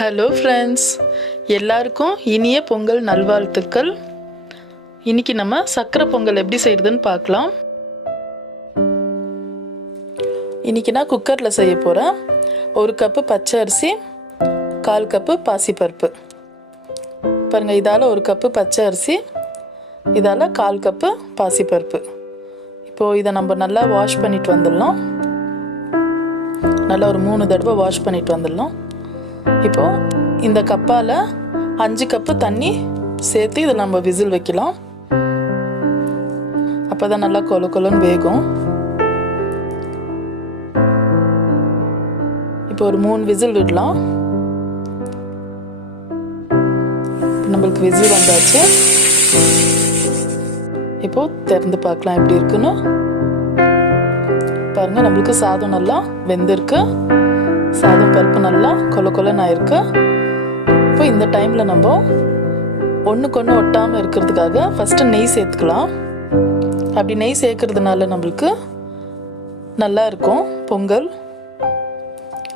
Hello friends, எல்லாருக்கும் இனிய பொங்கல் நல்வாழ்த்துக்கள். இன்றைக்கி நம்ம சக்கரை பொங்கல் எப்படி செய்கிறதுன்னு பார்க்கலாம். இன்றைக்கி நான் குக்கரில் செய்ய போகிறேன். 1 கப்பு பச்சை அரிசி, 1/4 கப்பு பாசிப்பருப்பு. பாருங்கள், இதால் 1 கப்பு பச்சை அரிசி, இதால் 1/4 கப்பு பாசிப்பருப்பு. இப்போது இதை நம்ம நல்லா வாஷ் பண்ணிட்டு வந்துடலாம். நல்லா ஒரு 3 தடவை வாஷ் பண்ணிட்டு வந்துடலாம். இப்போது இந்த கப்பால் 5 கப்பு தண்ணி சேர்த்து இதில் நம்ம விசில் வைக்கலாம். அப்போ தான் நல்லா கொலன்னு வேகும். இப்போ ஒரு 3 விசில் விடலாம். நம்மளுக்கு விசில் வந்தாச்சு. இப்போது திறந்து பார்க்கலாம் எப்படி இருக்குன்னு. பாருங்கள், நம்மளுக்கு சாதம் நல்லா வெந்திருக்கு. சாதம் பருப்பு நல்லா கொலன்னு ஆயிருக்கு. இப்போ இந்த டைமில் நம்ம ஒன்றுக்கு ஒன்று ஒட்டாமல் இருக்கிறதுக்காக ஃபஸ்ட்டு நெய் சேர்த்துக்கலாம். அப்படி நெய் சேர்க்கறதுனால நம்மளுக்கு நல்லா இருக்கும் பொங்கல்.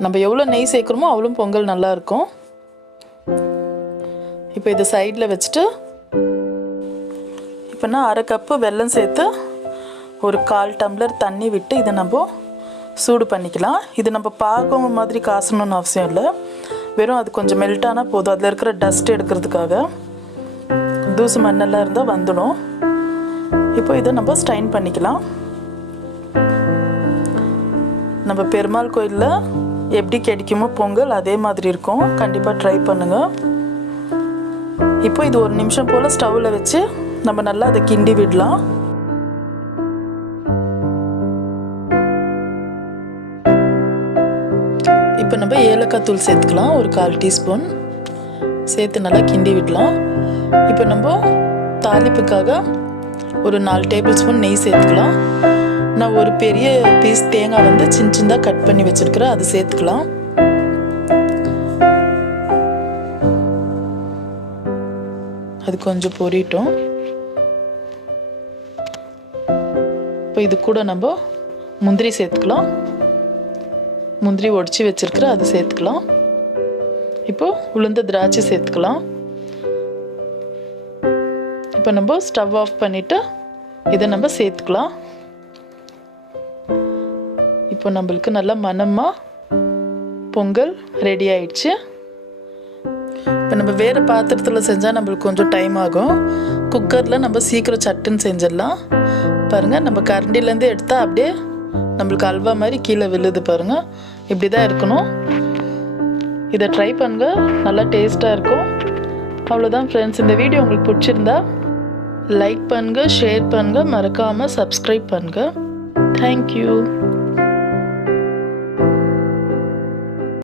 நம்ம எவ்வளோ நெய் சேர்க்குறோமோ அவ்வளோ பொங்கல் நல்லா இருக்கும். இப்போ இதை சைடில் வச்சுட்டு இப்போ நான் 1/2 கப்பு வெல்லம் சேர்த்து ஒரு 1/4 டம்ளர் தண்ணி விட்டு இதை நம்ம சூடு பண்ணிக்கலாம். இது நம்ம பாகம் மாதிரி காசணும்னு அவசியம் இல்லை. வெறும் அது கொஞ்சம் மெல்ட் ஆனால் போதும். அதில் இருக்கிற டஸ்ட் எடுக்கிறதுக்காக தூசு மண்ணெல்லாம் இருந்தால் வந்துடும். இப்போ இதை நம்ம ஸ்ட்ரைன் பண்ணிக்கலாம். நம்ம பெருமாள் கோயிலில் எப்படி கிடைக்குமோ பொங்கல் அதே மாதிரி இருக்கும். கண்டிப்பாக ட்ரை பண்ணுங்கள். இப்போ இது 1 நிமிஷம் போல் ஸ்டவ்வில் வச்சு நம்ம நல்லா அதை கிண்டி விடலாம். இப்போ நம்ம ஏலக்காய் தூள் சேர்த்துக்கலாம். ஒரு 1/4 டீஸ்பூன் சேர்த்து நல்லா கிண்டி விடலாம். இப்போ நம்ம தாளிப்புக்காக ஒரு 4 டேபிள் ஸ்பூன் நெய் சேர்த்துக்கலாம். நான் ஒரு பெரிய பீஸ் தேங்காய் வந்து சின்னதாக கட் பண்ணி வச்சுருக்கிறேன், அது சேர்த்துக்கலாம். அது கொஞ்சம் பொரியட்டும். இப்போ இது கூட நம்ம முந்திரி சேர்த்துக்கலாம். முந்திரி உடச்சி வச்சுருக்கிற அது சேர்த்துக்கலாம். இப்போது உளுந்த திராட்சை சேர்த்துக்கலாம். இப்போ நம்ம ஸ்டவ் ஆஃப் பண்ணிவிட்டு இதை நம்ம சேர்த்துக்கலாம். இப்போ நம்மளுக்கு நல்லா மணமாக பொங்கல் ரெடி ஆயிடுச்சு. இப்போ நம்ம வேறு பாத்திரத்தில் செஞ்சால் நம்மளுக்கு கொஞ்சம் டைம் ஆகும். குக்கரில் நம்ம சீக்கிரம் சட்டுன்னு செஞ்சிடலாம். பாருங்கள், நம்ம கரண்டிலேருந்து எடுத்தால் அப்படியே நம்மளுக்கு அல்வா மாதிரி கீழே விழுது. பாருங்கள், இப்படி தான் இருக்கணும். இதை ட்ரை பண்ணுங்க, நல்லா டேஸ்ட்டாக இருக்கும். அவ்வளோதான் ஃப்ரெண்ட்ஸ். இந்த வீடியோ உங்களுக்கு பிடிச்சிருந்தா லைக் பண்ணுங்கள், ஷேர் பண்ணுங்கள், மறக்காமல் சப்ஸ்கிரைப் பண்ணுங்கள். தேங்க்யூ.